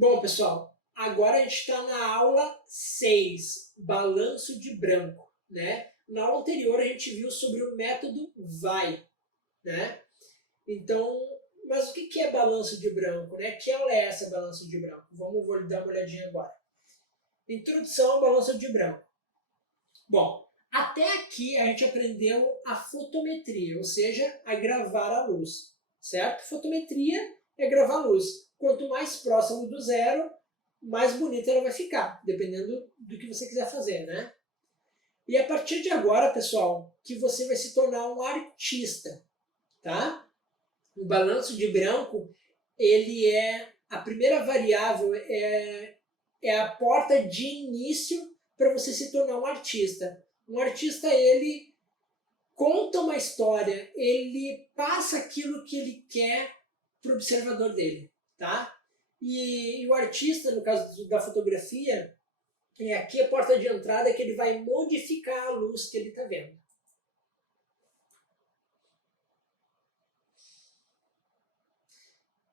Bom, pessoal, agora a gente está na aula 6, balanço de branco, né? Na aula anterior a gente viu sobre o método vai, né? Então, mas o que é balanço de branco, né? Que aula é essa, balanço de branco? Vou dar uma olhadinha agora. Introdução ao balanço de branco. Bom, até aqui a gente aprendeu a fotometria, ou seja, a gravar a luz, certo? Fotometria é gravar a luz. Quanto mais próximo do zero, mais bonita ela vai ficar, dependendo do que você quiser fazer, né? E a partir de agora, pessoal, que você vai se tornar um artista, tá? O balanço de branco, ele é a primeira variável, é a porta de início para você se tornar um artista. Um artista, ele conta uma história, ele passa aquilo que ele quer para o observador dele, tá? E o artista, no caso da fotografia, aqui a porta de entrada que ele vai modificar a luz que ele está vendo.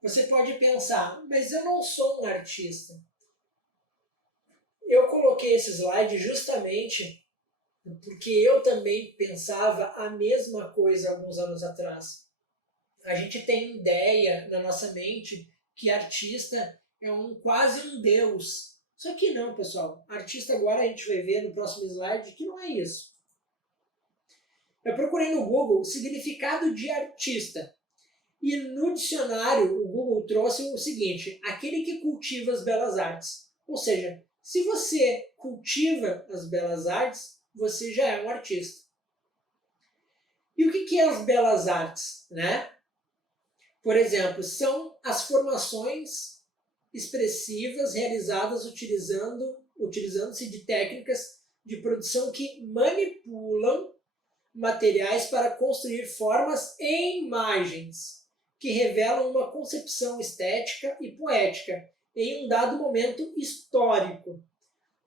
Você pode pensar, mas eu não sou um artista. Eu coloquei esse slide justamente porque eu também pensava a mesma coisa alguns anos atrás. A gente tem ideia na nossa mente que artista é quase um deus. Só que não, pessoal. Artista agora a gente vai ver no próximo slide que não é isso. Eu procurei no Google o significado de artista. E no dicionário o Google trouxe o seguinte: aquele que cultiva as belas artes. Ou seja, se você cultiva as belas artes, você já é um artista. E o que é as belas artes, né? Por exemplo, são as formações expressivas realizadas utilizando-se de técnicas de produção que manipulam materiais para construir formas e imagens que revelam uma concepção estética e poética em um dado momento histórico.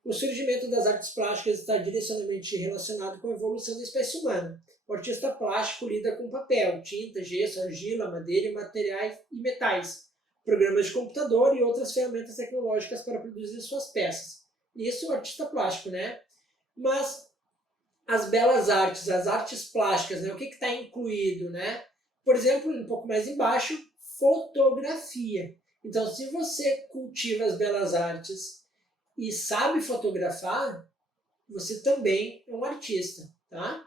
O surgimento das artes plásticas está direcionalmente relacionado com a evolução da espécie humana. O artista plástico lida com papel, tinta, gesso, argila, madeira e materiais e metais, programas de computador e outras ferramentas tecnológicas para produzir suas peças. Isso é o artista plástico, né? Mas as belas artes, as artes plásticas, né? O que está incluído, né? Por exemplo, um pouco mais embaixo, fotografia. Então, se você cultiva as belas artes e sabe fotografar, você também é um artista, tá?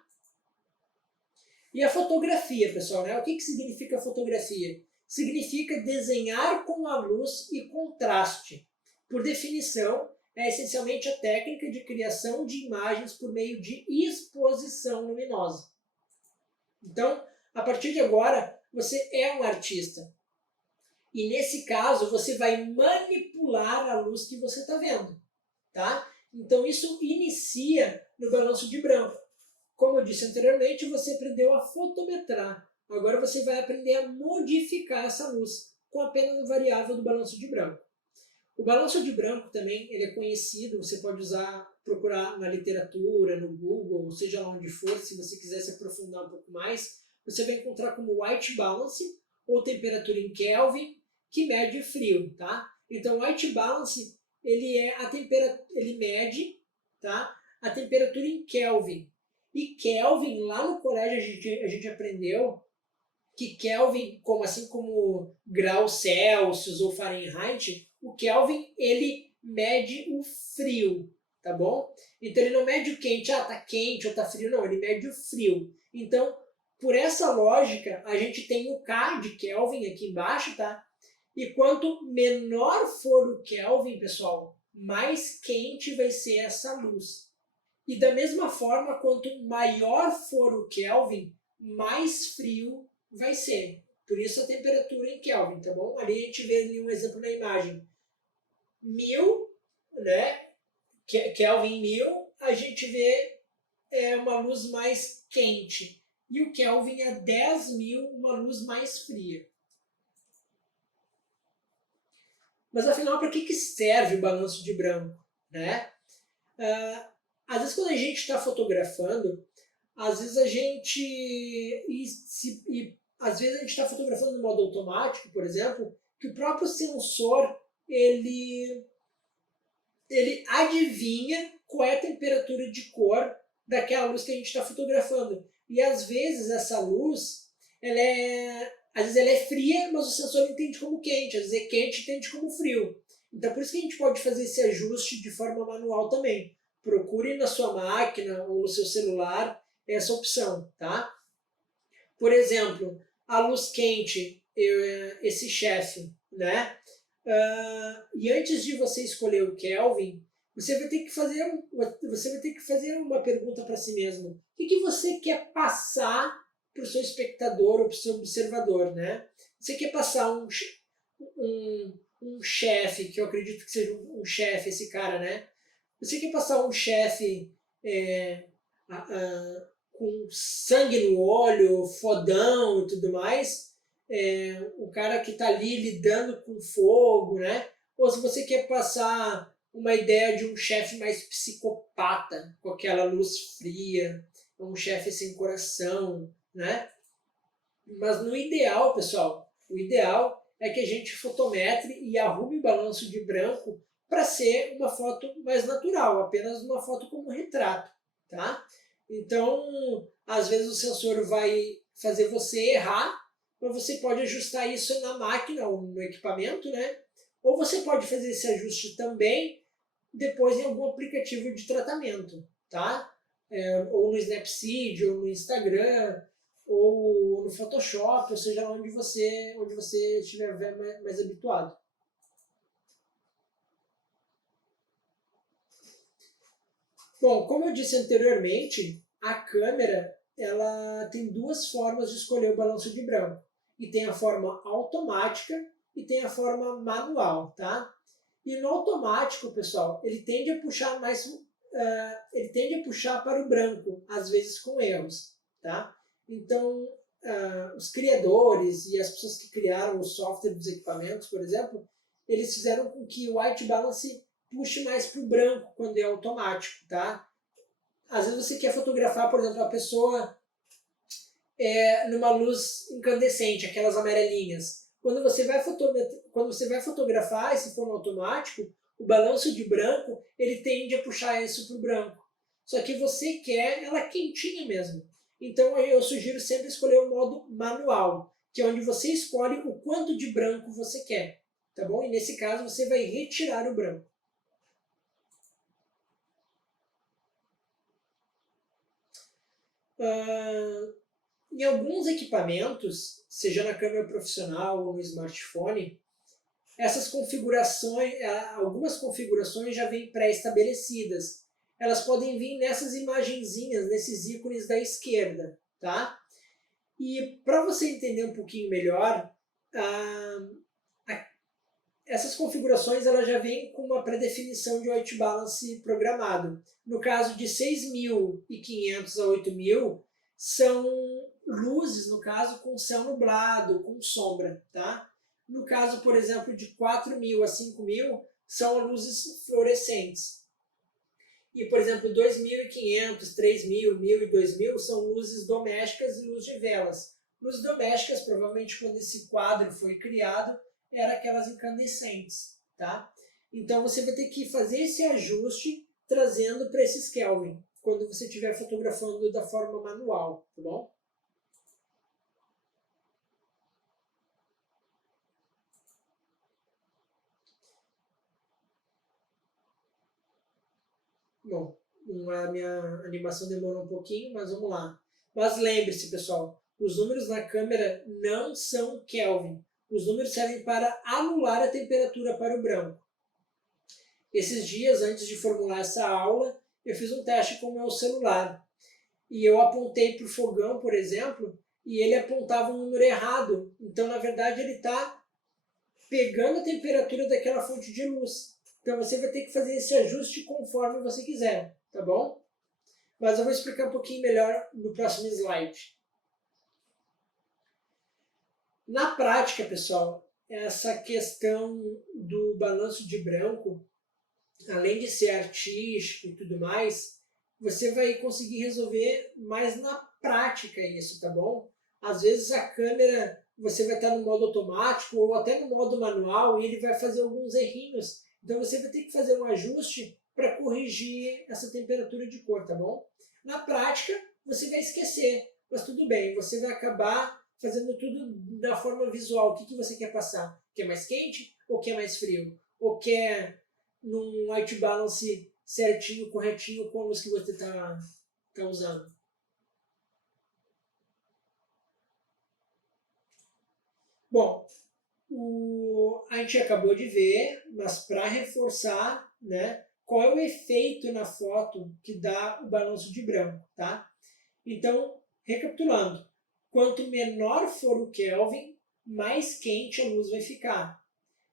E a fotografia, pessoal, né? O que significa fotografia? Significa desenhar com a luz e contraste. Por definição, é essencialmente a técnica de criação de imagens por meio de exposição luminosa. Então, a partir de agora, você é um artista. E nesse caso, você vai manipular a luz que você está vendo, tá? Então, isso inicia no balanço de branco. Como eu disse anteriormente, você aprendeu a fotometrar. Agora você vai aprender a modificar essa luz com apenas a variável do balanço de branco. O balanço de branco também ele é conhecido, você pode procurar na literatura, no Google, seja lá onde for, se você quiser se aprofundar um pouco mais, você vai encontrar como white balance ou temperatura em Kelvin, que mede frio, tá? Então, white balance ele mede, tá, a temperatura em Kelvin. E Kelvin, lá no colégio a gente aprendeu que Kelvin, assim como graus Celsius ou Fahrenheit, o Kelvin ele mede o frio, tá bom? Então ele não mede o quente, tá quente ou tá frio, não, ele mede o frio. Então, por essa lógica, a gente tem o K de Kelvin aqui embaixo, tá? E quanto menor for o Kelvin, pessoal, mais quente vai ser essa luz. E da mesma forma, quanto maior for o Kelvin, mais frio vai ser. Por isso a temperatura em Kelvin, tá bom? Ali a gente vê ali um exemplo na imagem. 1000, né? Kelvin 1000, a gente vê uma luz mais quente. E o Kelvin é 10.000, uma luz mais fria. Mas afinal, para que serve o balanço de branco, né? Às vezes quando a gente está fotografando, às vezes a gente está fotografando no modo automático, por exemplo, que o próprio sensor ele adivinha qual é a temperatura de cor daquela luz que a gente está fotografando. E às vezes essa luz, às vezes ela é fria, mas o sensor entende como quente. Às vezes é quente e entende como frio. Então por isso que a gente pode fazer esse ajuste de forma manual também. Procure na sua máquina ou no seu celular essa opção, tá? Por exemplo, a luz quente, esse chefe, né? E antes de você escolher o Kelvin, você vai ter que fazer uma pergunta para si mesmo. O que você quer passar para o seu espectador ou para o seu observador, né? Você quer passar um chefe, que eu acredito que seja um chefe esse cara, né? Você quer passar um chefe com sangue no olho, fodão e tudo mais, o cara que está ali lidando com fogo, né? Ou se você quer passar uma ideia de um chefe mais psicopata, com aquela luz fria, um chefe sem coração, né? Mas no ideal, pessoal, o ideal é que a gente fotometre e arrume o balanço de branco para ser uma foto mais natural, apenas uma foto como retrato, tá? Então, às vezes o sensor vai fazer você errar, mas você pode ajustar isso na máquina ou no equipamento, né? Ou você pode fazer esse ajuste também depois em algum aplicativo de tratamento, tá? Ou no Snapseed, ou no Instagram, ou no Photoshop, ou seja, onde você estiver mais habituado. Bom, como eu disse anteriormente, a câmera ela tem duas formas de escolher o balanço de branco. E tem a forma automática e tem a forma manual, tá? E no automático, pessoal, ele tende a puxar ele tende a puxar para o branco, às vezes com erros, tá? Então, os criadores e as pessoas que criaram o software dos equipamentos, por exemplo, eles fizeram com que o white balance puxe mais para o branco quando é automático, tá? Às vezes você quer fotografar, por exemplo, a pessoa numa luz incandescente, aquelas amarelinhas. Quando você vai fotografar, se for no automático, o balanço de branco, ele tende a puxar isso para o branco. Só que você quer ela quentinha mesmo. Então eu sugiro sempre escolher o modo manual, que é onde você escolhe o quanto de branco você quer, tá bom? E nesse caso você vai retirar o branco. Em alguns equipamentos, seja na câmera profissional ou no smartphone, essas configurações, algumas configurações já vêm pré-estabelecidas. Elas podem vir nessas imagenzinhas, nesses ícones da esquerda, tá? E para você entender um pouquinho melhor, essas configurações elas já vêm com uma pré-definição de white balance programado. No caso de 6.500 a 8.000, são luzes, no caso, com céu nublado, com sombra, tá? No caso, por exemplo, de 4.000 a 5.000, são luzes fluorescentes. E, por exemplo, 2.500, 3.000, 1.000 e 2.000 são luzes domésticas e luz de velas. Luzes domésticas, provavelmente quando esse quadro foi criado, eram aquelas incandescentes, tá? Então você vai ter que fazer esse ajuste trazendo para esses Kelvin, quando você estiver fotografando da forma manual, tá bom? Bom, a minha animação demorou um pouquinho, mas vamos lá. Mas lembre-se, pessoal, os números na câmera não são Kelvin. Os números servem para anular a temperatura para o branco. Esses dias, antes de formular essa aula, eu fiz um teste com o meu celular. E eu apontei para o fogão, por exemplo, e ele apontava um número errado. Então, na verdade, ele está pegando a temperatura daquela fonte de luz. Então, você vai ter que fazer esse ajuste conforme você quiser, tá bom? Mas eu vou explicar um pouquinho melhor no próximo slide. Na prática, pessoal, essa questão do balanço de branco, além de ser artístico e tudo mais, você vai conseguir resolver mais na prática isso, tá bom? Às vezes a câmera você vai estar no modo automático ou até no modo manual e ele vai fazer alguns errinhos. Então você vai ter que fazer um ajuste para corrigir essa temperatura de cor, tá bom? Na prática, você vai esquecer, mas tudo bem, você vai acabar fazendo tudo da forma visual. O que você quer passar? Quer mais quente ou quer mais frio? Ou quer num white balance certinho, corretinho com a luz que você está usando? Bom, a gente acabou de ver, mas para reforçar, né, qual é o efeito na foto que dá o balanço de branco, tá? Então, recapitulando, quanto menor for o Kelvin, mais quente a luz vai ficar.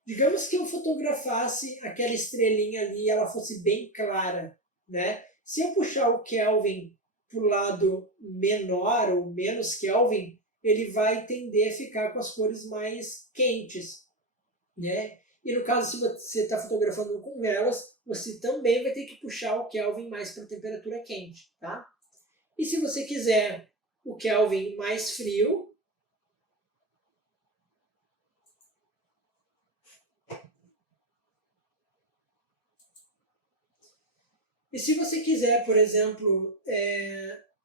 Digamos que eu fotografasse aquela estrelinha ali e ela fosse bem clara, né? Se eu puxar o Kelvin para o lado menor ou menos Kelvin, ele vai tender a ficar com as cores mais quentes, né? E no caso, se você está fotografando com velas, você também vai ter que puxar o Kelvin mais para a temperatura quente, tá? E se você quiser o Kelvin mais frio, e se você quiser, por exemplo,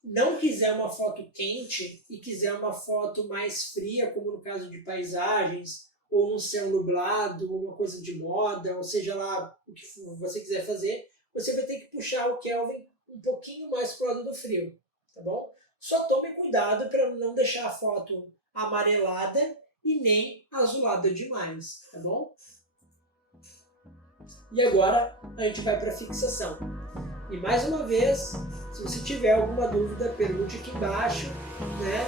não quiser uma foto quente e quiser uma foto mais fria, como no caso de paisagens, ou um céu nublado, ou uma coisa de moda, ou seja lá o que você quiser fazer, você vai ter que puxar o Kelvin um pouquinho mais para o lado do frio, tá bom? Só tome cuidado para não deixar a foto amarelada e nem azulada demais, tá bom? E agora a gente vai para a fixação. E mais uma vez, se você tiver alguma dúvida, pergunte aqui embaixo, né?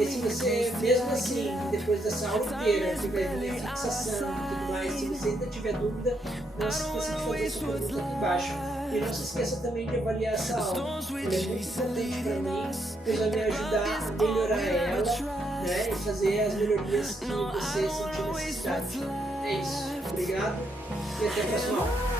E se você, mesmo assim, depois dessa aula inteira, tiver dúvida em fixação e tudo mais, se você ainda tiver dúvida, não se esqueça de fazer sua pergunta aqui embaixo. E não se esqueça também de avaliar essa aula. Ela é muito importante para mim, pois vai me ajudar a melhorar ela, né? E fazer as melhorias que você sentir necessidade. É isso. Obrigado e até a próxima aula.